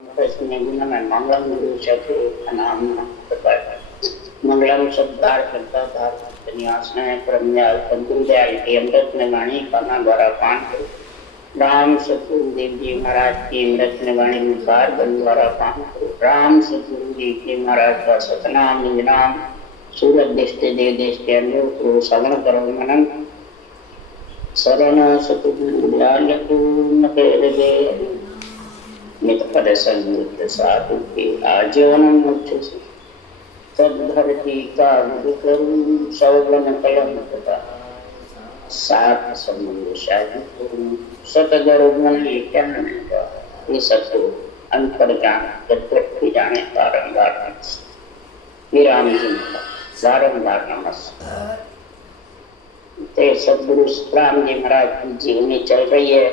मंगलम मंगलम शब्दार्थ अमृत में वाणी करना द्वारा पान करो। राम सतगुरुदेव जी महाराज की अमृत में वाणी मुखार द्वारा पान करो। राम सतगुरुदेव जी महाराज का सतनाम निज नाम सूरत दृष्टि देव देश के अनुरूप को श्रवण करो मनन शरण सतगुरु मित पद संयुक्त साधु के आजीवन मुख्य सदधरती का गुरु सौगन कलम तथा सात संबंध शादी सतगुरु मन ये सत्य अंतर ज्ञान तत्व जाने बारंबार विराम जी बारंबार नमस्कार। सदगुरु राम जी महाराज की जीवनी चल रही है।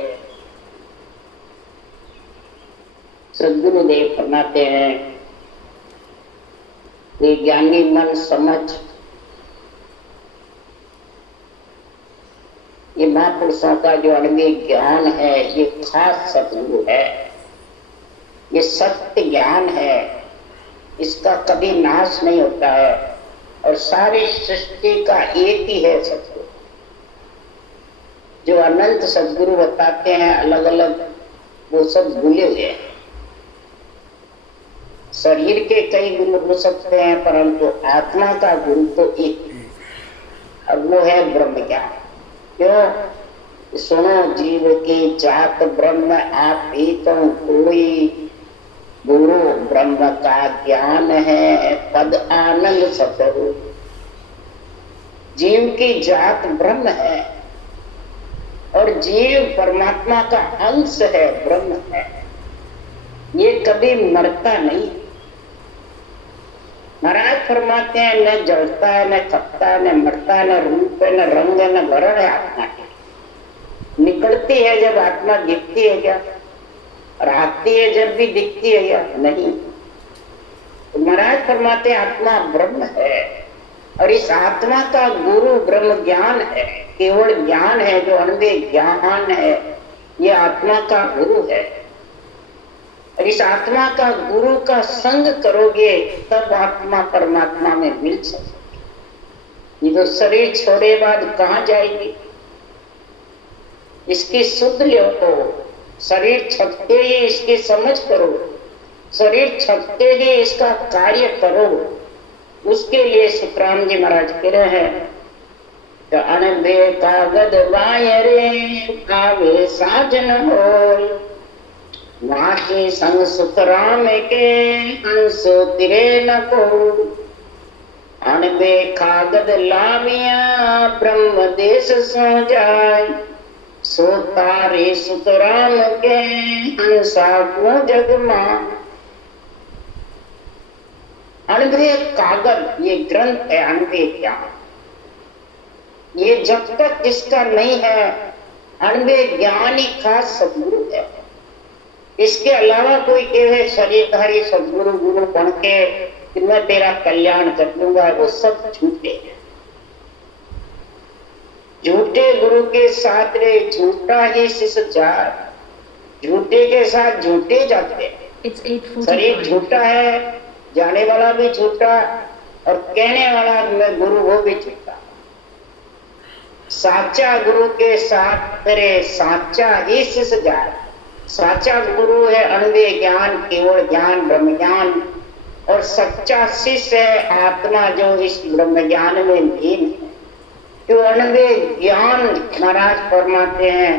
सदगुरुदेव फरमाते हैं कि ज्ञानी मन समझ ये महापुरुषों का जो अणवीय ज्ञान है ये खास सदगुरु है, ये सत्य ज्ञान है, इसका कभी नाश नहीं होता है और सारी सृष्टि का एक ही है सदगुरु। जो अनंत सदगुरु बताते हैं अलग अलग वो सब भूले हुए हैं। शरीर के कई गुरु हो सकते हैं परंतु आत्मा का गुरु तो एक है और वो है ब्रह्म ज्ञान। क्यों? सुनो जीव की जात ब्रह्म आप ही तो कोई गुरु ब्रह्म का ज्ञान है पद आनंद सतगुरु। जीव की जात ब्रह्म है और जीव परमात्मा का अंश है, ब्रह्म है, ये कभी मरता नहीं। महाराज फरमाते हैं न जलता है न थकता है न मरता है न रूप है न रंग है न वर्ण है आत्मा की। निकलती है जब आत्मा दिखती है क्या और आती है जब भी दिखती है क्या? नहीं। तो महाराज फरमाते हैं आत्मा ब्रह्म है और इस आत्मा का गुरु ब्रह्म ज्ञान है, केवल ज्ञान है जो अनन्य ज्ञान है, ये आत्मा का गुरु है। और इस आत्मा का गुरु का संग करोगे तब आत्मा परमात्मा में मिल सकती। ये तो शरीर छोड़े बाद कहाँ जाएगी? इसकी शुद्ध लो तो शरीर छपते ही इसकी समझ करो, शरीर छपते ही इसका कार्य करो। उसके लिए सुखराम जी महाराज कह रहे हैं अनबे कागद वायरे आवे साजन हो वाही संग सुखराम के अंश तिरे न को। अनबे कागद लाविया ब्रह्म देश सो जाय सो तारे सुखराम के अंशा को जगमा। अनबे कागज ये ग्रंथ है, अनबे ज्ञान। ये जब तक जिसका नहीं है अनबे ज्ञान ही खास सदगुरु है। इसके अलावा कोई कहे शरीरधारी सदगुरु गुरु बन के कि मैं तेरा कल्याण कर दूंगा, वो सब झूठे हैं। झूठे गुरु के साथ रे झूठा ही शिष्टाचार, झूठे के साथ झूठे जाते हैं। शरीर झूठा है, जाने वाला भी झूठा और कहने वाला मैं गुरु वो भी झूठा। साचा गुरु के साथ तेरे साचा ही शिष्टाचार। साचा गुरु है अनन्य ज्ञान, केवल ज्ञान, ब्रह्म ज्ञान और सच्चा शिष्य है आत्मा जो इस ब्रह्म ज्ञान में लीन है। जो अनन्य ज्ञान महाराज फरमाते हैं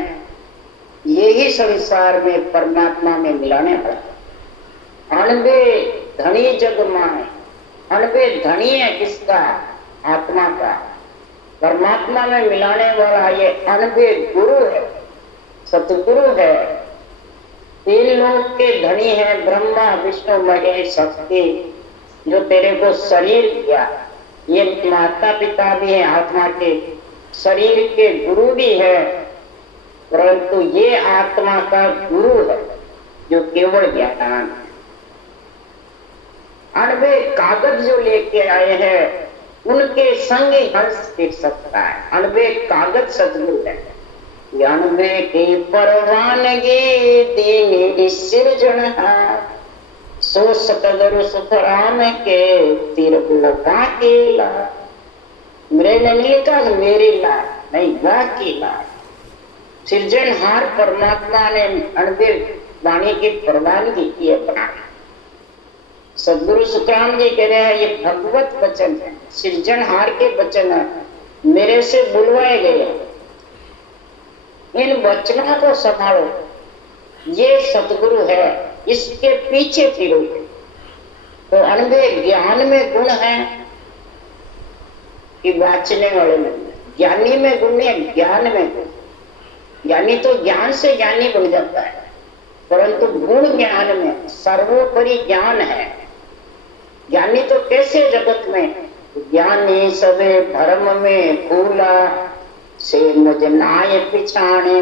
यही संसार में परमात्मा में मिलाने वाला। अनन्य धनी जग माए, अनन्य धनी है किसका? आत्मा का। परमात्मा में मिलाने वाला ये अनन्य गुरु है, सतगुरु है। तीन लोग के धनी है ब्रह्मा विष्णु महेश शक्ति, जो तेरे को शरीर दिया। ये माता पिता भी है आत्मा के, शरीर के गुरु भी है, परंतु ये आत्मा का गुरु है जो केवल ज्ञान। अनबे कागज जो लेके आए हैं उनके संग ही हंस टिक सकता है। अनबे कागज सदगुरु है। ज्ञान के परवानगी देने सिरजनहार सो सतगुरु सुखराम के तिर की ला। मेरे ने नहीं लिखा मेरी ला, नहीं वाह की ला। सृजनहार परमात्मा ने अणबे वाणी की प्रवानगी की है बनाने। सदगुरु सुखराम जी कह रहे हैं ये भगवत वचन है, सृजनहार के वचन है, मेरे से बुलवाए गए। इन वचनों को संभालो, ये सदगुरु है, इसके पीछे फिरो। तो अणबे ज्ञान में गुण है कि वाचने वाले में, ज्ञानी में गुण है, ज्ञान में गुण। ज्ञानी तो ज्ञान से ज्ञानी बन जाता है, परंतु गुण ज्ञान में सर्वोपरि ज्ञान है। ज्ञानी तो कैसे जगत में, ज्ञानी सबे धर्म में भूला से मुझ नाय पिछाणे।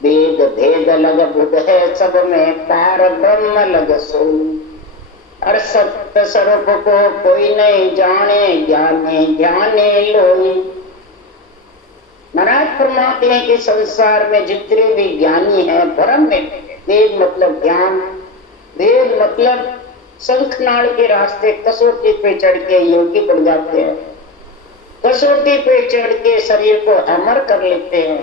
वेद भेद लग बुध है सब में पार ब्रह्म लग सो। और सत्य स्वरूप को कोई नहीं जाने, ज्ञाने ज्ञाने लोई। महाराज परमात्मा के संसार में जितने भी ज्ञानी हैं ब्रह्म में, वेद मतलब ज्ञान, वेद मतलब शंखनाल के रास्ते कसौटी पे चढ़ के योगी बन जाते हैं, कसौटी पे चढ़ के शरीर को अमर कर लेते हैं,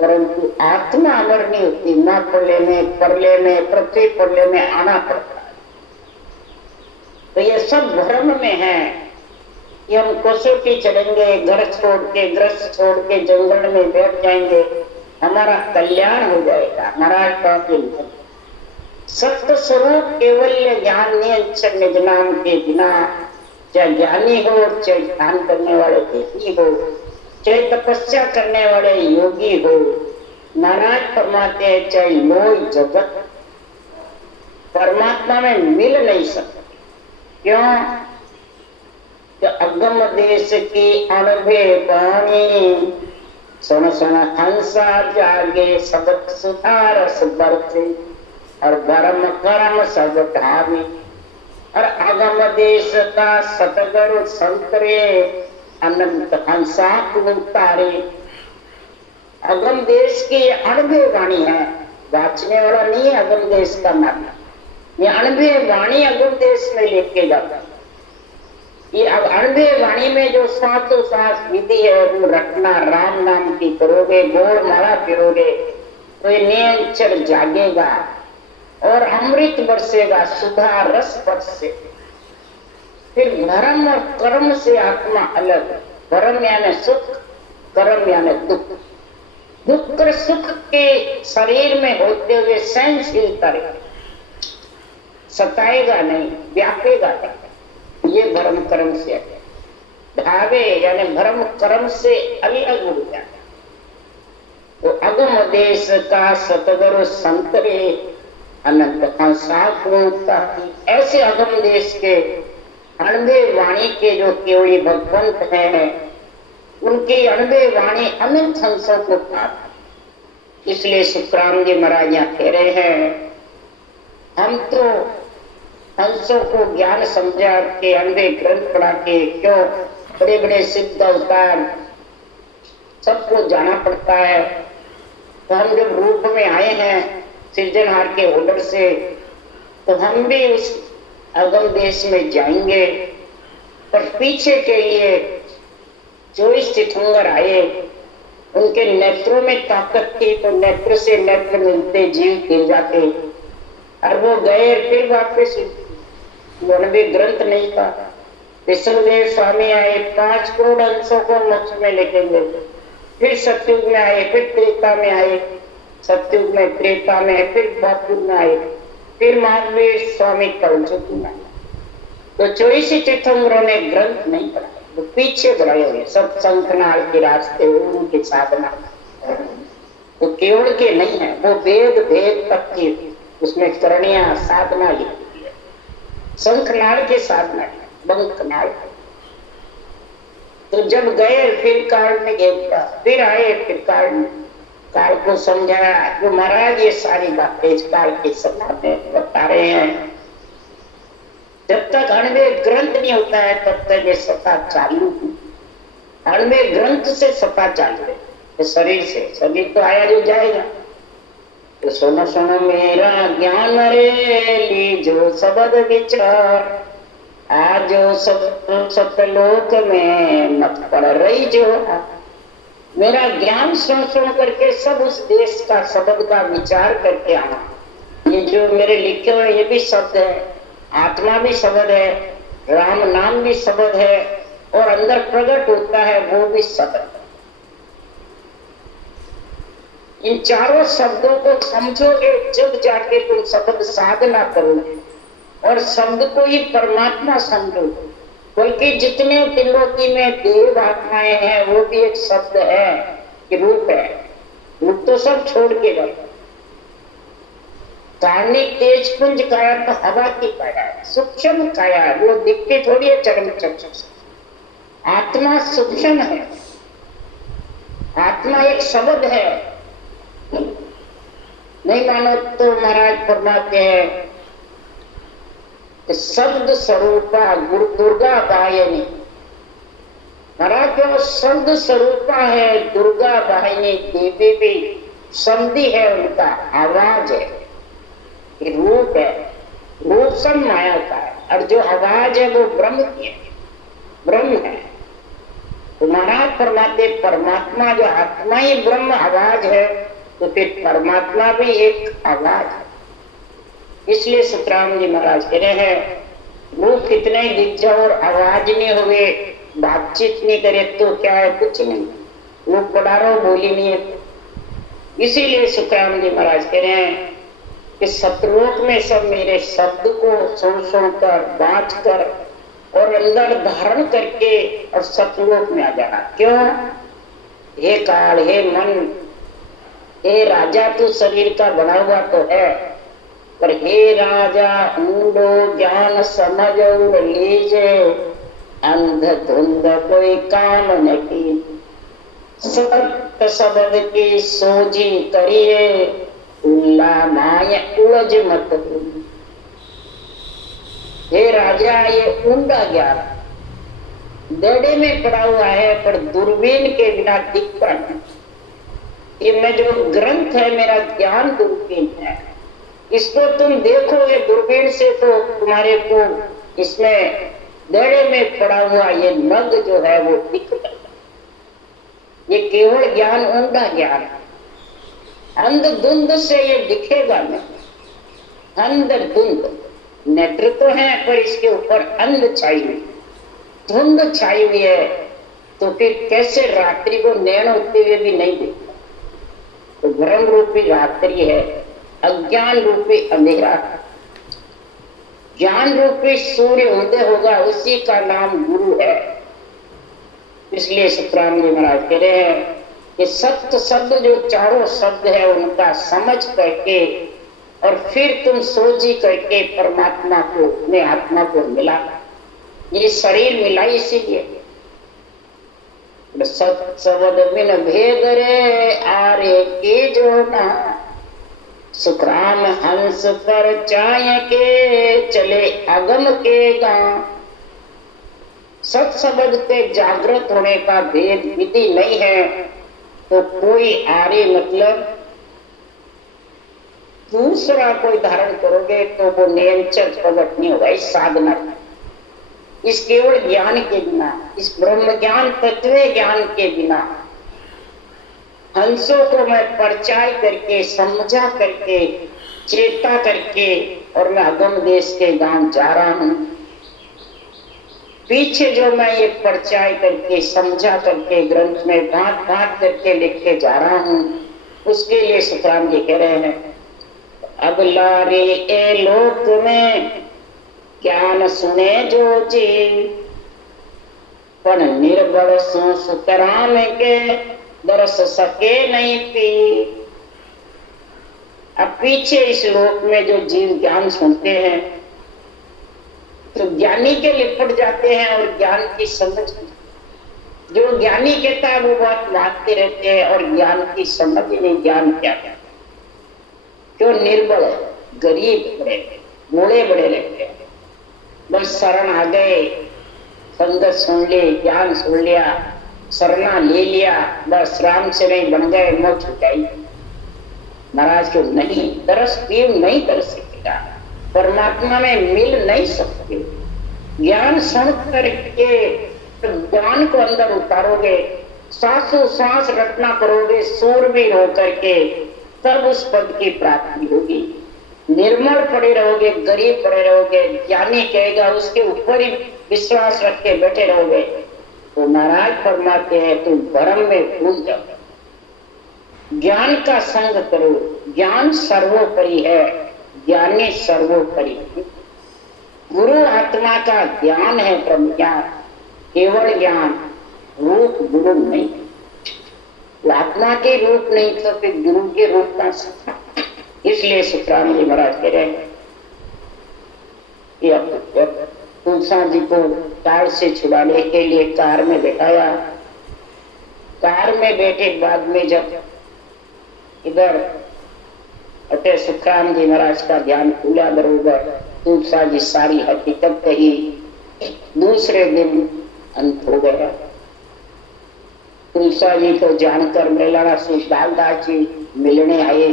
परंतु आत्मा अमर नहीं होती। ना परले में, परले में, पृथ्वी परले में आना पड़ता है। तो ये सब भ्रम में है कि हम कसौटी चढ़ेंगे, घर छोड़ के, ग्रस्त छोड़ के जंगल में बैठ जाएंगे, हमारा कल्याण हो जाएगा। महाराज का सत्य स्वरूप केवल ज्ञान नियंत्रण निज नाम के बिना, चाहे ज्ञानी हो, चाहे ध्यान करने वाले देवी हो, चाहे तपस्या करने वाले योगी हो, महाराज फरमाते हैं चाहे लोग जगत परमात्मा में मिल नहीं सकते। क्यों? अगम देश की अणभे वाणी, सुन सुन हंसा जागे सबक सुधार बरसे। और धर्म कर्म सब ढावी, और अगम देश का सतगुरु संतरे अनंत हंसा उतारे। अगम देश की अणभे वाणी है, वाचने वाला नहीं है अगम देश का नाम। ये अणभे वाणी अगम देश में लेके जाता। ये अब अणभे वाणी में जो सातों सांस विधि है वो रखना, राम नाम की करोगे, गोड़ माला फिरोगे तो ये नियंचर जागेगा और अमृत बरसेगा, सुधा रस बरसे। फिर धर्म और कर्म से आत्मा अलग। धर्म यानी सुख, कर्म यानी दुख। दुख और सुख के शरीर में होते हुए सहनशीलता रहे, सताएगा नहीं, व्यापेगा नहीं। ये धर्म कर्म से भावे यानी धर्म कर्म से अलग हो जाए। तो अगम देश का सतगुरु संतरे अनंत ऐसे अगम देश के अणबे वाणी के जो केवली भगवंत हैं, उनकी अणबे वाणी अनंत हंसों को प्राप्त। इसलिए सुखराम जी महाराज यहाँ कह रहे हैं, हम तो हंसों को ज्ञान समझा के अणबे ग्रंथ पढ़ा के, क्यों बड़े बड़े सिद्ध अवतार सबको जाना पड़ता है। तो हम जब रूप में आए हैं सृजनहार के ऑर्डर से, तो हम भी उस अगम देश में जाएंगे। पर पीछे के लिए 24 तीर्थंकर आए, उनके नेत्रों में ताकत थी तो नेत्र से नेत्र मिलते जीव गिर जाते, और वो गए फिर वापस। भी ग्रंथ नहीं था। विष्णुदेव स्वामी आए, 5 करोड़ अंशों को मोक्ष में लेके गए। फिर सतयुग में आए, फिर त्रेता में आए, सतयुग में, त्रेता में, फिर द्वापर में आए, फिर महावीर स्वामी कलयुग में आए। तो 24 तीर्थंकरों ने ग्रंथ नहीं पढ़ा, वो पीछे बढ़े हुए सब शंखनाल के रास्ते, उनकी साधना वो केवल के नहीं है, वो वेद भेद तक की उसमें करणिया साधना लिखी है। शंखनाल की साधना, बंकनाल। तो जब गए फिर काल में गया, फिर आए, फिर काल को समझाया। जो महाराज ये सारी बातें इस काल की सभा में बता रहे हैं, जब तक अणबे ग्रंथ नहीं होता है तब तक ये सत्ता चालू। अणबे ग्रंथ से सत्ता चालू है, शरीर से। शरीर तो आया जो जाएगा, तो सुनो सुनो मेरा ज्ञान रे लीजो शब्द विचार, आज सब सतलोक में मत पड़ रही जो। मेरा ज्ञान सुन सुन करके सब उस देश का शब्द का विचार करके आना। ये जो मेरे लिखे हुए ये भी शब्द है, आत्मा भी शब्द है, राम नाम भी शब्द है, और अंदर प्रकट होता है वो भी शब्द है। इन चारों शब्दों को समझोगे जब जाके तुम शब्द साधना करोगे और शब्द को ही परमात्मा समझोगे। बल्कि जितने त्रिलोकी में देव आत्माएं हैं वो भी एक शब्द है कि रूप है। रूप तो सब छोड़ के गए। कार्णिक तेज पुंज काया तो हवा की काया है, सूक्ष्म काया है, वो दिखती थोड़ी है चरम चक्षु से। आत्मा सूक्ष्म है, आत्मा एक शब्द है। नहीं मानो तो महाराज फरमाते हैं शब्द स्वरूपा गुरु दुर्गा बाहिनी। महाराज जो शब्द स्वरूपा है दुर्गा बाहिनी देवी भी शब्दी है, उनका आवाज है, रूप है। रूप सब माया का है और जो आवाज है वो ब्रह्म की है, ब्रह्म है। तो महाराज फरमाते परमात्मा जो आत्मा ही ब्रह्म आवाज है तो फिर परमात्मा भी एक आवाज है। इसलिए सुखराम जी महाराज कह रहे हैं रूप कितने दिख जाओ और आवाज नहीं हुए, बातचीत नहीं करे तो क्या है, कुछ नहीं। रूप पढ़ा रहो बोली नहीं है। इसीलिए सुखराम जी महाराज कह रहे हैं कि सतलोक में सब मेरे शब्द को सुन सुनकर बांट कर और अंदर धारण करके और सतलोक में आ जाना। क्यों? हे काल, हे मन, हे राजा, तू शरीर का बना हुआ तो है, पर हे राजा ऊंडो ज्ञान समझ लीजे, अंध धुंध कोई काम नहीं, सत्य शब्द की सोजी करिए, उल्ला माय उलझ मत। हे राजा ये ऊंडा ज्ञान देड़े में पड़ा हुआ है पर दूरबीन के बिना दिखता नहीं। ये मैं जो ग्रंथ है मेरा ज्ञान दूरबीन है, इसको तुम देखोगे दूरबीन से तो तुम्हारे को इसमें देड़े में पड़ा हुआ ये नग जो है वो दिखता है। ये केवल ज्ञान ऊंडा ज्ञान है। अंध धुंध से ये दिखेगा नहीं। अंध धुंध नेत्र तो है पर इसके ऊपर अंध छाई हुई, धुंध छाई हुई है, तो फिर कैसे रात्रि को नैन होते हुए भी नहीं दिखता। तो भ्रम रूपी रात्रि है, अज्ञान रूपी अंधेरा, ज्ञान रूपी सूर्य उदय होगा, उसी का नाम गुरु है। इसलिए सुखराम जी महाराज कह रहे हैं कि सत्य शब्द जो चारों शब्द है उनका समझ करके और फिर तुम सोची करके परमात्मा को, अपने आत्मा को मिला। ये शरीर मिला इसीलिए सत शब्द बिन भेद रे आरे के जो ना, सुखराम हंस पर चाय के चले अगम के गांव। सत शब्द के जागृत होने का भेद विधि नहीं है तो कोई आर्य मतलब दूसरा कोई धारण करोगे तो वो निरंतर प्रकट नहीं होगा। इस साधना इस केवल ज्ञान के बिना, इस ब्रह्म ज्ञान तत्व ज्ञान के बिना हंसों को मैं परचाय करके समझा करके चेता करके और मैं अगम देश के गांव जा रहा हूं। पीछे जो मैं ये परचाय करके समझा करके ग्रंथ में बांट बांट करके लिख के जा रहा हूं, उसके लिए सुखराम जी कह रहे हैं अब लारे ए लोक में ज्ञान सुने जो जी, पर निर्बल सो सुखराम के दरस सके नहीं पी। अब पीछे इस लोक में जो जीव ज्ञान सुनते हैं तो ज्ञानी के लिपट जाते हैं और ज्ञान की समझ, जो ज्ञानी कहता है वो बात मानते रहते हैं और ज्ञान की समझ नहीं। ज्ञान क्या है? क्यों निर्बल है, गरीब बड़े बूढ़े बड़े रहते हैं, बस शरण आ गए, संगत सुन ली, ज्ञान सुन लिया, शरणा ले लिया, बस राम से नहीं बन गए, मोक्ष छुटाई। महाराज को नहीं तरस पीव नहीं कर सकेगा, परमात्मा में मिल नहीं सकते। ज्ञान सुन करके ज्ञान को अंदर उतारोगे, सांसों सांस रटना करोगे, सूरवीर होकर के, तब उस पद की प्राप्ति होगी। निर्मल पड़े रहोगे, गरीब पड़े रहोगे, ज्ञानी कहेगा उसके ऊपर ही विश्वास रख के बैठे रहोगे, तो महाराज फरमाते हैं तुम भ्रम में भूल जाओ। ज्ञान का संग करो, ज्ञान सर्वोपरि है, ज्ञानी सर्वोपरि। गुरु आत्मा का ज्ञान है, ब्रह्म ज्ञान, केवल ज्ञान, रूप गुरु नहीं। आत्मा के रूप नहीं तो फिर गुरु के रूप का। इसलिए सुखराम जी महाराज कह रहे हैं कि तुलसा जी को कार से छुड़ाने के लिए कार में बैठाया। कार में बैठे बाद में जब इधर अटे सुखराम जी महाराज का ध्यान खुला बरोबर, तुलसा जी सारी हकीकत कही। दूसरे दिन अंत हो गया। तुलसा जी को जानकर मेलाना से लालदास जी मिलने आए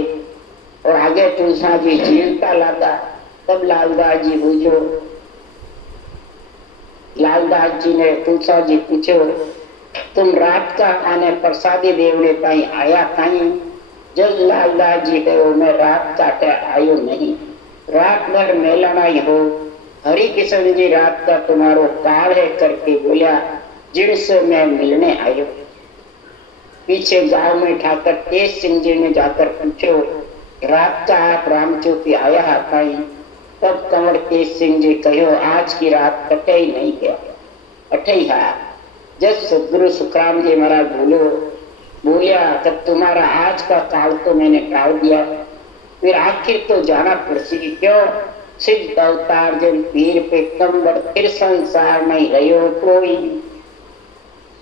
और आगे तुलसा जी जीवता लादा। तब लालदास जी पूछो, लालदास जी ने तुलसा जी पूछो तुम रात का आने प्रसादी देवने ताई आया ताई? जब लालदास जी कहो मैं रात काटे आयो नहीं, रात भर मेलाना ही हो। हरि किशन जी रात का तुम्हारो काल है करके बोला, जिनसे मैं मिलने आयो। पीछे गांव में ठाकर तेज सिंह जी ने जाकर पूछो रात का आप रामज्योति आया है ताई? तब कंवर तेज सिंह जी कहो आज की रात कटे ही नहीं गया, अटे ही है। जब सदगुरु सुखराम जी महाराज बोलिया तब तुम्हारा आज का काल तो मैंने टाल दिया, फिर आखिर तो जाना पड़सी। क्यों? सिद्ध अवतार जन पीर पे कंबर, फिर संसार में रहो कोई।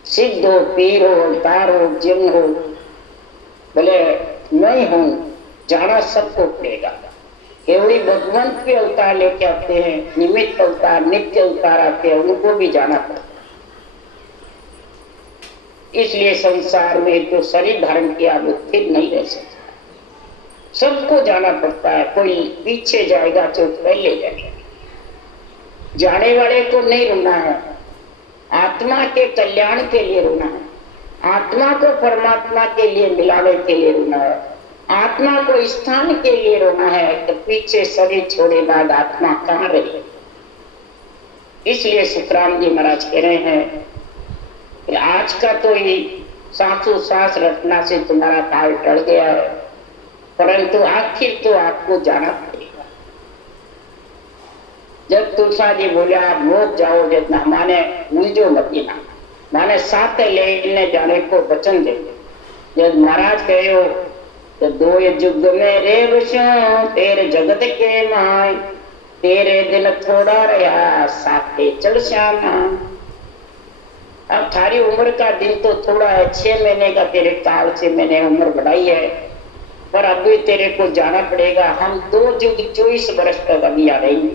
सिद्ध हो, पीर हो, अवतार हो, जन हो, बोले नहीं हूं, जाना सबको पड़ेगा। केवड़ी भगवंत के अवतार लेके आते हैं, निमित्त अवतार, नित्य अवतार आते हैं, उनको भी जाना पड़ता। इसलिए संसार में जो शरीर धारण किया वो फिर नहीं रह सकता, सबको जाना पड़ता है। कोई पीछे जाएगा तो पहले जाएगा। जाने वाले को नहीं रोना है, आत्मा के कल्याण के लिए रोना है, आत्मा को परमात्मा के लिए मिलाने के लिए रोना है, आत्मा को स्थान के लिए रोना है। तो पीछे शरीर छोड़े बाद आत्मा कहाँ रही? इसलिए सुखराम जी महाराज कह रहे हैं कि आज का तो ये सांसों सांस रटना से तुम्हारा काल टल गया है, परंतु आखिर तो आपको जाना पड़ेगा। जब तुलसा जी बोले आप लोग जाओ, जब माने उलझो मती ना, माने साथ लेने जाने को वचन दे। जब महाराज कहो तो दो युग में रे बसो तेरे जगत के माय, तेरे दिन थोड़ा रहा साथे चल श्यामा। अब थारी उम्र का दिन तो थोड़ा है, 6 महीने का तेरे काल से मैंने उम्र बढ़ाई है, पर अभी तेरे को जाना पड़ेगा। हम 2 युग 24 वर्ष तक अभी आ रही।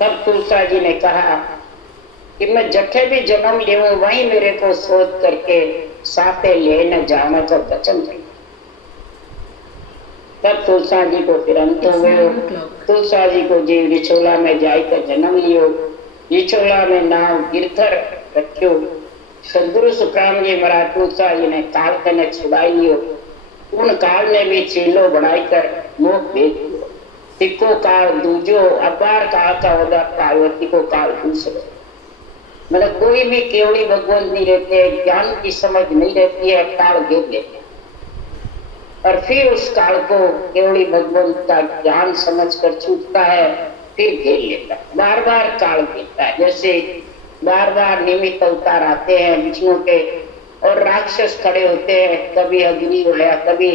तब तुलसा जी ने कहा कि मैं जठे भी जन्म लेऊं वहीं मेरे को सोच करके साथे लेने जाना का वचन दे। तब तुलसा जी को फिर अंत हो गयो। तुलसा जी को जीव रिछोला में जाकर जन्म लियो। रिछोला में नाम गिरधर रखियो। सदगुरु सुखराम जी महाराज तुलसा जी ने काल ने छुड़ाई लियो। उन काल ने भी चीलो बनाकर मुख भेज दियो। तिको काल दूजो अपार काल का होगा, पार्वती को काल दूसरे। मतलब कोई भी केवड़ी भगवंत नहीं रहते, ज्ञान की समझ नहीं रहती है, काल घेर लेते हैं। और फिर उस काल को केवड़ी भगवंत का ज्ञान समझकर छूटता है, फिर घेर लेता है। बार बार काल घेरता है। जैसे बार बार निमित्त अवतार आते हैं विष्णु के और राक्षस खड़े होते हैं। कभी अग्नि आया, कभी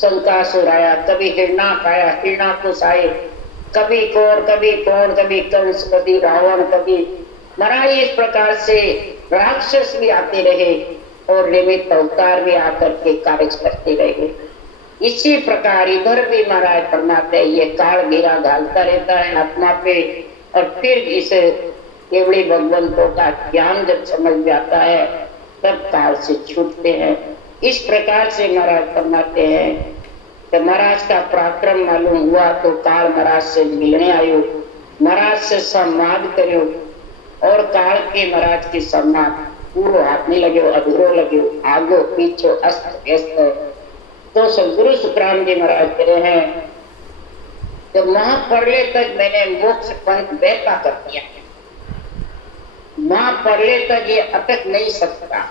शंकासुर आया, कभी हिरणाक आया, हिरणाकुश आए, कभी कौर, कभी कौर, कभी कंस, कभी रावण, कभी महाराज। इस प्रकार से राक्षस भी आते रहे और निमित्त अवतार भी आकर के कार्य करते रहे। इसी प्रकार इधर भी महाराज फरमाते ये काल घेरा घालता रहता है आत्मा पे, और फिर इस केवड़ी भगवंतों का ज्ञान जब समझ में आता है तब काल से छूटते हैं। इस प्रकार से महाराज फरमाते हैं कि महाराज का पराक्रम मालूम हुआ तो काल महाराज से मिलने आयो, महाराज से संवाद करो और काल के महाराज की संवाद पूरो हाथ नहीं लगे, अधूरो लगे, आगो पीछो अस्त व्यस्त। तो सदगुरु सुखराम जी महाराज कह रहे हैं कि महाप्रलय तक मैंने मोक्ष पंथ बहता कर दिया, महाप्रलय तक ये अटक नहीं सकता।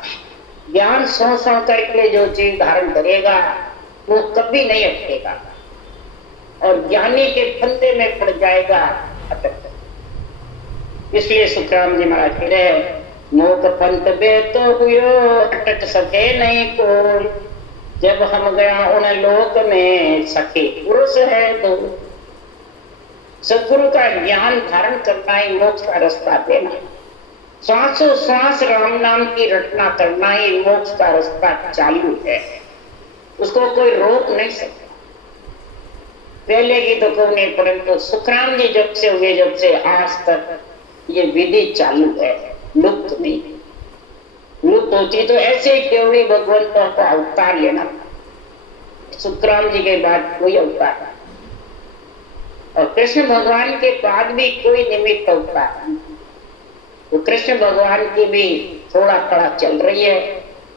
ज्ञान सौ करके जो चीज धारण करेगा वो कभी नहीं अटकेगा और ज्ञानी के फंदे में पड़ जाएगा, अटक। इसलिए सुखराम जी महाराज कह रहे हैं मोक पंथ बे तो हुयो अटक सके नहीं कोई, जब हम गया उन लोक में सखे पुरुष है तो। सदगुरु का ज्ञान धारण करना ही मोक्ष का रास्ता देना, श्वासों श्वास राम नाम की रटना करना ही मोक्ष का रास्ता चालू है, उसको कोई रोक नहीं सकता। पहले की तो कोई नहीं, परंतु सुखराम जी जब से हुए जब से आज तक ये विधि चालू है, लुप्त नहीं। लुप्त होती तो ऐसे ही केवड़ी भगवंतों को अवतार लेना, सुखराम जी के बाद कोई अवतार और कृष्ण भगवान के बाद भी कोई निमित्त अवतार नहीं। तो कृष्ण भगवान की भी थोड़ा थोड़ा चल रही है,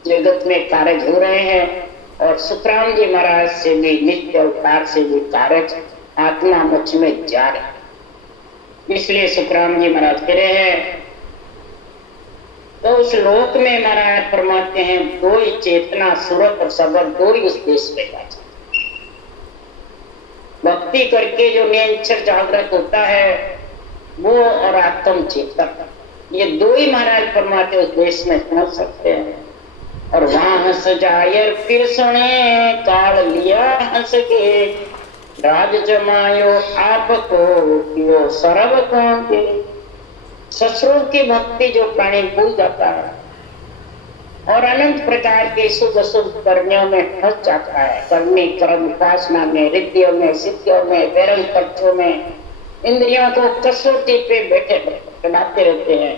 जगत में कार्य हो रहे हैं और सुखराम जी महाराज से भी नित्य अवतार से भी कार्य आत्मा मोक्ष में जा रहे। इसलिए सुखराम जी महाराज कह रहे हैं तो उस लोक में महाराज फरमाते हैं दो ही चेतना सूरत और सबद, दो ही उस देश में जा। भक्ति करके जो निरंतर जागृत होता है वो और आत्म चेतन, ये दो ही महाराज फरमाते उस देश में पहुंच सकते हैं। और वहां हंस जायर फिर सुने काल लिया हंस के, राज जमायो आपको कियो सरब कौन के। ससुरों की भक्ति जो प्राणी भूल जाता है और अनंत प्रकार के शुभ अशुभ कर्मियों में फंस जाता है, कर्मी कर्म उपासना में, रिद्धियों में, सिद्धियों में, वैरम पक्षों में, इंद्रियों को कसौटी पे बैठे बनाते रहते हैं,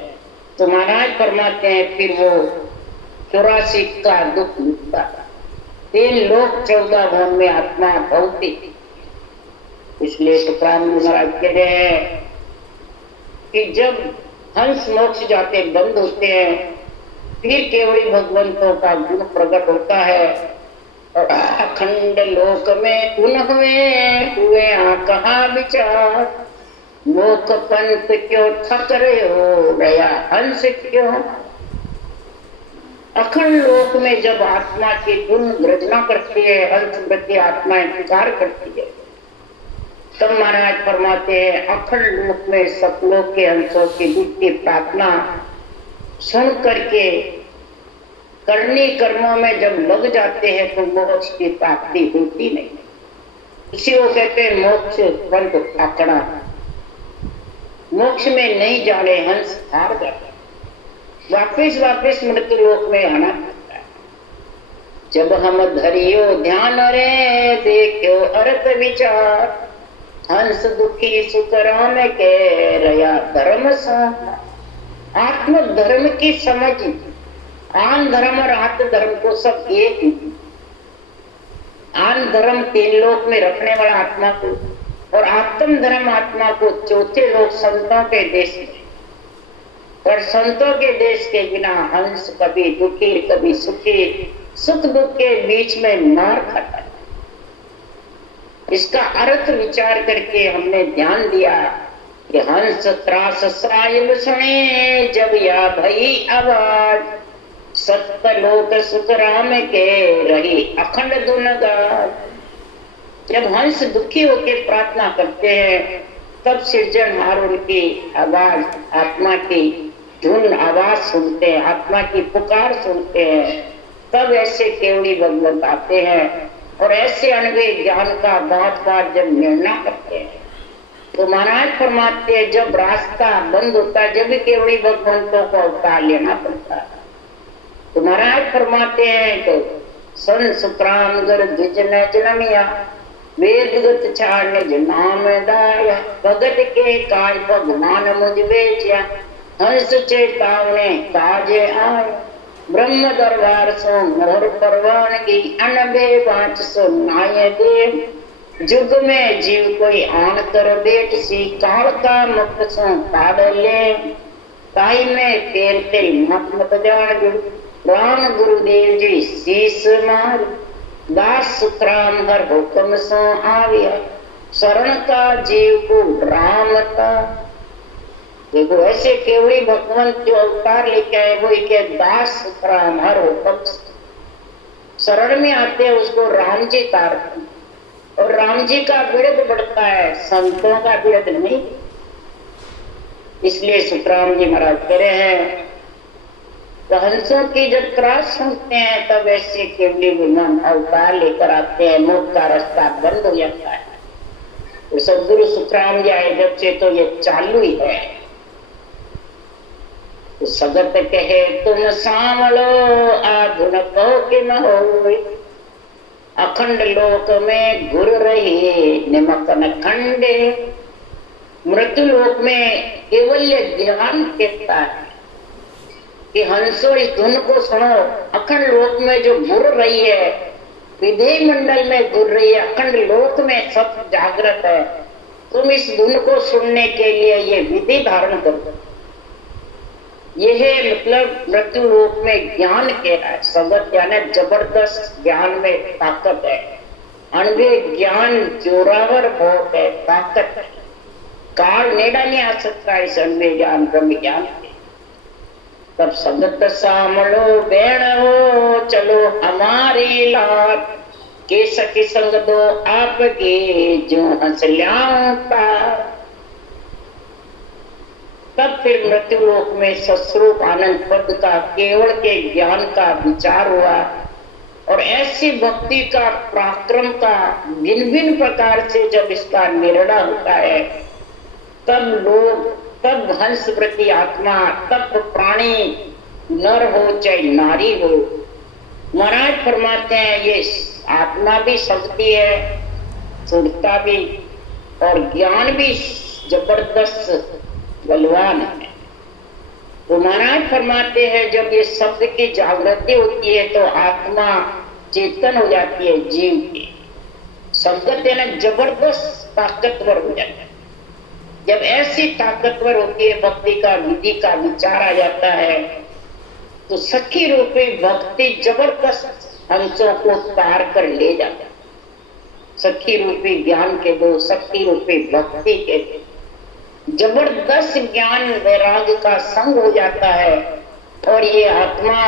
तो महाराज फरमाते हैं फिर वो 84 का दुख मिटता, 3 लोक 14 भवन में आत्मा भौतिक। इसलिए सुखराम महाराज कह रहे हैं कि जब हंस मोक्ष जाते बंद होते हैं फिर केवली भगवंतों का गुण प्रकट होता है और अखंड लोक में गुण हुए कहा विचार, लोक पंथ क्यों थक रहे हो गया हंस क्यों। अखंड लोक में जब आत्मा की गुण गर्जना करती है, हंस प्रति आत्मा इंतजार करती है, तब महाराज फरमाते हैं अखंड लोक में सब लोग के हंसों की दुख की प्रार्थना सुन करके करनी कर्मों में जब लग जाते हैं तो मोक्ष की प्राप्ति होती नहीं। इसी को कहते हैं मोक्ष पंथ आकड़ा, मोक्ष में नहीं जाने हंस हार जाते, वापिस मृत्यु लोक में आना पड़ता है। जब हम धरियो ध्यान रे देखो अर्थ विचार, हंस दुखी सुख राम के रया धर्म सा। आत्म धर्म की समझ, आन धर्म और आत्म धर्म को सब एक ही। आन धर्म 3 लोक में रखने वाला आत्मा को और आत्म धर्म आत्मा को 4थे लोक संतों के देश में, और संतों के देश के बिना हंस कभी दुखी कभी सुखी, सुख दुख के बीच में मार खाता है। इसका अर्थ विचार करके हमने ध्यान दिया कि हंस त्रास सायल सुने जब या भई आवाज, सत्य लोक सुख राम के रही अखंड धुनगार। जब हंस दुखी होकर प्रार्थना करते हैं तब सृजनहार उनकी आवाज, आत्मा की धुन आवाज सुनते हैं, आत्मा की पुकार सुनते हैं, तब ऐसे केवली भगवंत आते हैं और ऐसे अनवे ज्ञान का बात जब निर्णय करते हैं तो महाराज फरमाते हैं जब रास्ता बंद होता है जब भी केवली भगवंतों को अवतार लेना पड़ता है। तो महाराज फरमाते हैं तो सन सुखराम गर द्विज न जनमिया, वेदगत छाड़ निज नाम दाया, भगत के काज भगवान मुझ बेचिया, हंस चेतावने काजे आए। ब्रह्म दरबार सो मोर परवानगी, अनबे 500 नाय देव। जुग में जीव कोई आन कर बेट सी, काल का मुक्त सो काढ़ ले। ताई में तेर तेरी मत मत जान गुरु, राम गुरुदेव जी शीस मार। दास सुखराम हर हुक्म सो आविया, शरण का जीव को राम का। देखो ऐसे केवड़ी भगवंत जो अवतार लेके आए वो के दास सुखराम हर हुक्म शरण में आते हैं, उसको राम जी तारते हैं। और राम जी का विरध बढ़ता है, संतों का विरध नहीं। इसलिए सुखराम जी महाराज कह रहे हैं, तो हंसों की जब त्रास सुनते हैं तब ऐसे केवली विमान अवतार लेकर आते हैं, मुख का रास्ता बंद हो जाता है। तो सदगुरु सुखराम जी आए जब से तो ये चालू ही है। तो सगत कहे तुम सांवलो, आधुन कहो कि न हो। अखंड लोक में घुर रही निमक न खंडे। मृत्यु लोक में केवल ज्ञान कहता है कि हंसो इस धुन को सुनो। अखंड लोक में जो घुर रही है, विधेय मंडल में घुर रही है, अखंड लोक में सब जागृत है। तुम इस धुन को सुनने के लिए ये विधि धारण करो। यह मतलब मृत्यु लोक में ज्ञान कह रहा है। सगत यानी जबरदस्त ज्ञान में ताकत है। अणवे ज्ञान जोरावर बहुत है, ताकत है। काल नेड़ा नहीं आ सकता इस अणवे ज्ञान ब्रह्म ज्ञान के। तब सगत सामलो बैण हो, चलो हमारी लाट। के सखी संग दो आपके, जो हंस ल्याऊंगा। तब फिर मृत्यु लोक में सस्वरूप आनंद पद का केवल के ज्ञान का विचार हुआ। और ऐसी भक्ति का पराक्रम का भिन्न भिन्न प्रकार से जब इसका निर्णय होता है, तब लोग, तब हंस प्रति आत्मा, तब प्राणी नर हो चाहे नारी हो। महाराज फरमाते हैं ये आत्मा भी शक्ति है, सुरता भी, और ज्ञान भी जबरदस्त बलवान है। तो महाराज फरमाते हैं जब ये शब्द की जागृति होती है तो आत्मा चेतन हो जाती है जीव की। शब्द देना जबरदस्त ताकतवर हो जाता है। जब ऐसी ताकतवर होती है भक्ति का विधि का विचार आ जाता है, तो सखी रूपी भक्ति जबरदस्त हंसों को तार कर ले जाता है। सखी रूपी ज्ञान के दो, सखी रूपी भक्ति के दो। जबरदस्त ज्ञान वैराग का संग हो जाता है। और ये आत्मा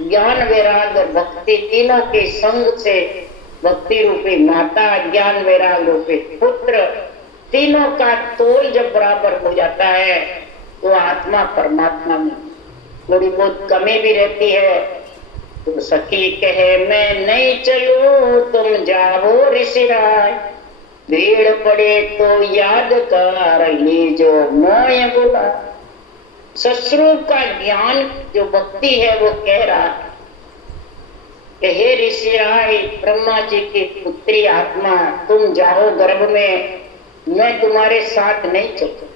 ज्ञान वैराग और भक्ति तीनों के संग से भक्ति रूपी माता, ज्ञान वैराग रूपी पुत्र, तीनों का तोल जब बराबर हो जाता है तो आत्मा परमात्मा में थोड़ी बहुत कमी भी रहती है। तो सखी कहे मैं नहीं चलूं, तुम जाओ ऋषिराज। भीड़ पड़े तो याद कर लीजो मोय बुला। सस्वरूप का ज्ञान जो भक्ति है वो कह रहा है कि हे ऋषिराज, ब्रह्मा जी की पुत्री आत्मा, तुम जाओ गर्भ में, मैं तुम्हारे साथ नहीं चलूं।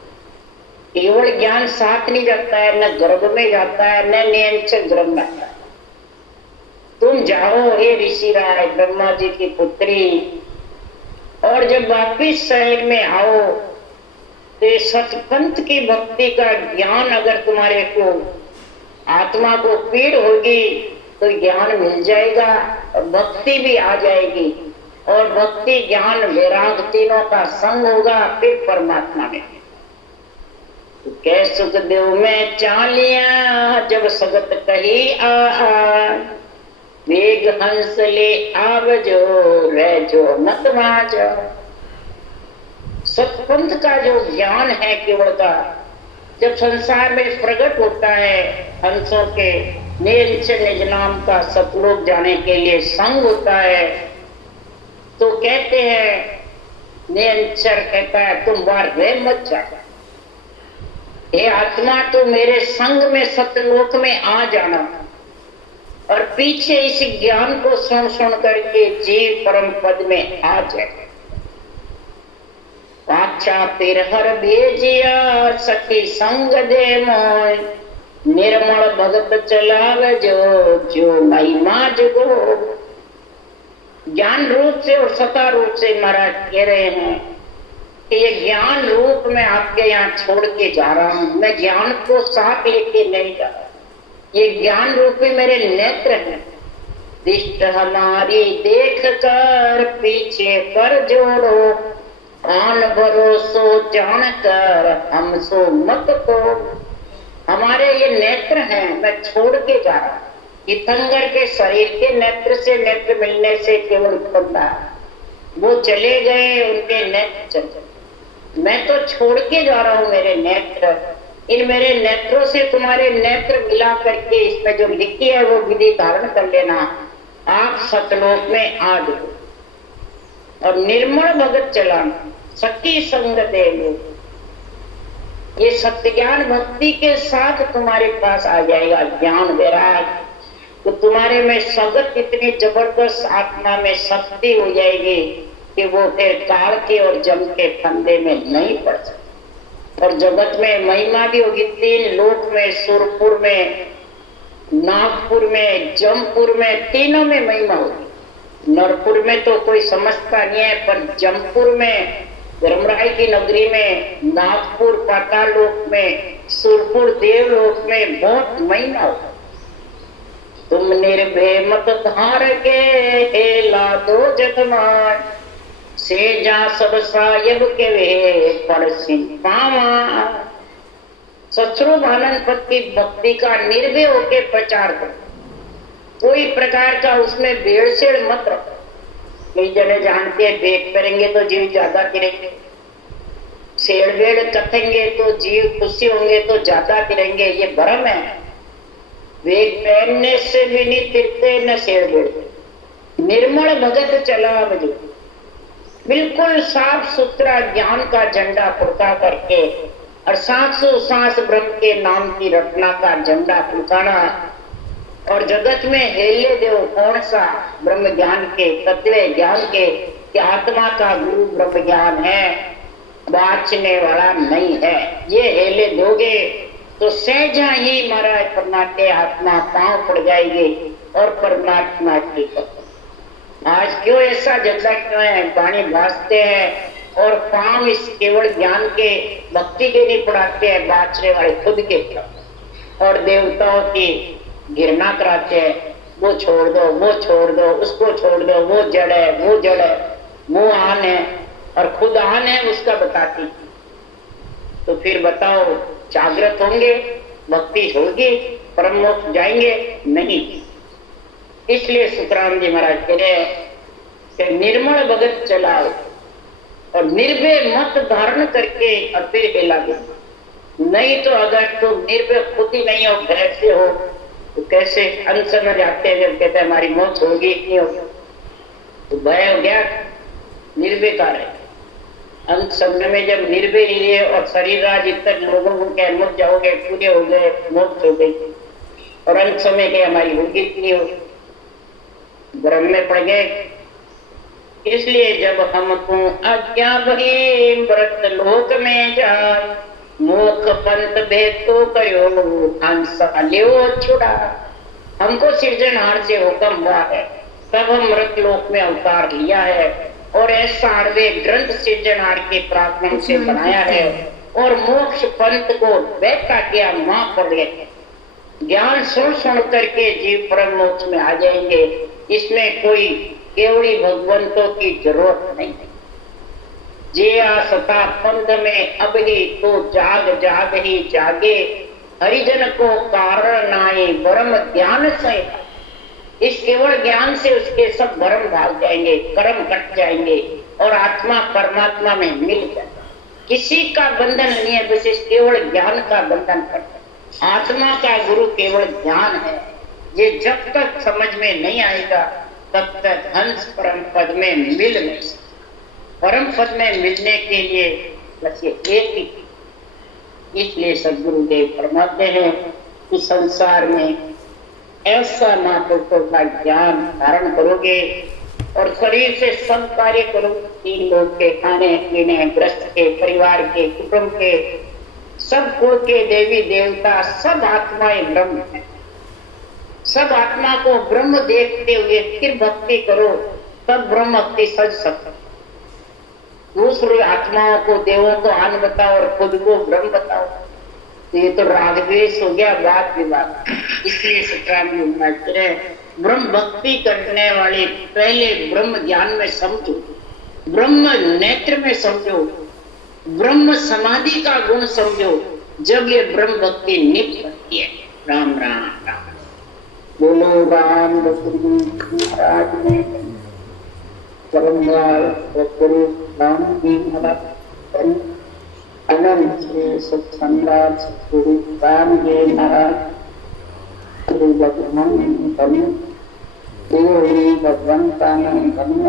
केवल ज्ञान साथ नहीं जाता है, न गर्भ में जाता है, न नियंत्रण गर्भ में आता है। तुम जाओ हे ऋषिराज, ब्रह्मा जी की पुत्री। और जब वापिस शहर में आओ तो सतपंथ की भक्ति का ज्ञान अगर तुम्हारे को आत्मा को पीड़ होगी तो ज्ञान मिल जाएगा और भक्ति भी आ जाएगी। और भक्ति ज्ञान वैराग तीनों का संग होगा, फिर परमात्मा में। तो कै सुखदेव में चालिया, जब सगत कही आ। वेग हंस ले आवजो, रहजो मत माजो। सतपंथ का जो ज्ञान है केवल का, जब संसार में प्रकट होता है, हंसों के निज नाम का सतलोक जाने के लिए संग होता है, तो कहते हैं, नियंचर कहता है तुम बार रे मत जा। हे आत्मा, तो मेरे संग में सतलोक में आ जाना। और पीछे इस ज्ञान को सुन सुन करके जीव परम पद में आ जाए। पाछा फिर हर भेजिया, सखी संग दे मोय। निर्मल भगत चलावे जो महिमा जुगो। ज्ञान रूप से और सता रूप से महाराज कह रहे हैं कि ये ज्ञान रूप में आपके यहाँ छोड़ के जा रहा हूं। मैं ज्ञान को साथ लेके नहीं जा रहा, ये ज्ञान रूपी मेरे नेत्र हैं। दृष्ट हमारी देख कर पीछे कर जोड़ो, आन भरोसो जान कर हम सो मत को। हमारे ये नेत्र हैं, मैं छोड़ के जा रहा हूं। तीर्थंकर के शरीर के नेत्र से नेत्र मिलने से केवल उत्पन्न है, वो चले गए, उनके नेत्र चले गए। मैं तो छोड़ के जा रहा हूं मेरे नेत्र। इन मेरे नेत्रों से तुम्हारे नेत्र मिला करके इसमें जो लिखी है वो विधि धारण कर लेना, आप सतलोक में आ जाओ। और निर्मल भगत चलाना, सखी संग दे लो, ये सत्य ज्ञान भक्ति के साथ तुम्हारे पास आ जाएगा। ज्ञान वैराग तो तुम्हारे में सगत इतनी जबरदस्त आत्मा में शक्ति हो जाएगी कि वो फिर काल के और जम के फंदे में नहीं पड़ सकते। और जगत में महिमा भी होगी, 3 लोक में, सुरपुर में, नागपुर में, जमपुर में, तीनों में महिमा होगी। नरपुर में तो कोई समझता नहीं है, पर जमपुर में, धर्मराय की नगरी में, नागपुर पाताल लोक में, सुरपुर देवलोक में बहुत महिमा होगी। तुम निर्भय मत धार के हेला दो जगमान, से जा सब साहिब के वे पड़सी पावा। सत्स्वरूपानंद पद की भक्ति का निर्भय होके प्रचार करो, कोई प्रकार का उसमें भेड़सेड़ मत रखो। कई जने जानते हैं बेग करेंगे तो जीव ज्यादा गिरेंगे, शेड़ भेड़ कथेंगे तो जीव खुशी होंगे तो ज्यादा गिरेंगे, ये भ्रम है। वेग पहनने से भी नहीं तिरते न शेड़ भेड़। निर्मल भगत चला मुझे, बिल्कुल साफ सुथरा ज्ञान का झंडा फुड़का करके और सांसों सांस ब्रह्म के नाम की रचना का झंडा फुड़काना। और जगत में हेले देव कौन सा ब्रह्म ज्ञान के, तत्व ज्ञान के, कि आत्मा का गुरु ब्रह्म ज्ञान है, बाचने वाला नहीं है। ये हेले दोगे तो सहजा ही महाराज परमात्मा आत्मा पांव पड़ जाएगी और परमात्मा की कथा। आज क्यों ऐसा झगड़ा क्यों है? वाणी भासते हैं और पांव इस केवल ज्ञान के भक्ति के नहीं पढ़ाते हैं, बाचने वाले खुद के और देवताओं की घृणा कराते हैं। वो छोड़ दो, वो छोड़ दो, उसको छोड़ दो, वो जड़ है, वो जड़ है, वो आन है, और खुद आन है उसका बताती। तो फिर बताओ, जागृत होंगे, भक्ति होगी, परम मोक्ष जाएंगे? नहीं। इसलिए सुखराम जी महाराज कह रहे हैं निर्मल भगत चलाओ और निर्भय मत धारण करके और फिर हिला दो। नहीं तो अगर तुम निर्भय खुद ही नहीं हो, घर से हो, तो कैसे अंत में जाते हैं जब कहते हैं हमारी मौत होगी, नहीं होगी, तो भय हो गया, निर्भयकार है। अंत समय में जब निर्भय रहिए और शरीर राज इतने लोगों को क्या मत जाओगे, पूरे हो गए, मौत हो गई, और अंत समय के हमारी होगी नहीं होगी, भ्रम में पड़ गए। इसलिए जब हमको आज्ञा भई व्रत लोक में जाए, मोख पंथ भेद तो करो हंसा लियो छुड़ा। हमको सृजनहार से हुक्म हुआ है, तब हम मृत लोक में अवतार लिया है और ऐसा अड़वे ग्रंथ सृजनहार के प्रार्थना से बनाया है और मोक्ष पंथ को बैठा किया माफ कर गए। ज्ञान सुन सुन करके जीव परम मोक्ष में आ जाएंगे। इसमें कोई केवली भगवंतों की जरूरत नहीं है। जे आसता पंथ में अब ही तो जाग जाग ही जागे, हरिजन को कारण नाई परम ज्ञान से। इस केवल ज्ञान से उसके सब भ्रम भाग जाएंगे, कर्म कट जाएंगे और आत्मा परमात्मा में मिल जाएगा। किसी का बंधन नहीं है, बस इस केवल ज्ञान का बंधन करता है। आत्मा का गुरु केवल ज्ञान है। ये जब तक समझ में नहीं आएगा तब तक हंस परम पद में मिल नहीं सकता। परम पद में मिलने के लिए बस ये एक ही। इसलिए सदगुरुदेव फरमाते हैं कि संसार में ऐसा महापुरुषों का ज्ञान धारण करोगे और शरीर से सब कार्य करोगे, 3 लोग के खाने पीने, ग्रस्त के, परिवार के, कुटुंब के, सब कुल के देवी देवता, सब आत्माएं ब्रह्म है। सब आत्मा को ब्रह्म देखते हुए फिर भक्ति करो, तब ब्रह्म भक्ति सज सकती। दूसरी आत्माओं को, देवों को आन बताओ और खुद को ब्रह्म बताओ, तो ये तो रागद्वेष हो गया, वाद विवाद। इसलिए सत्रामी ब्रह्म भक्ति करने वाले पहले ब्रह्म ज्ञान में समझो, ब्रह्म नेत्र में समझो, ब्रह्म समाधि का गुण समझो, जब ये ब्रह्म भक्ति नित्य होती है। राम राम राम। बोलो राम महाराज ने गुरु राम जी महाराज अनंत श्री सत्संगात सतगुरु राम जी महाराज श्री भगवान भगवंता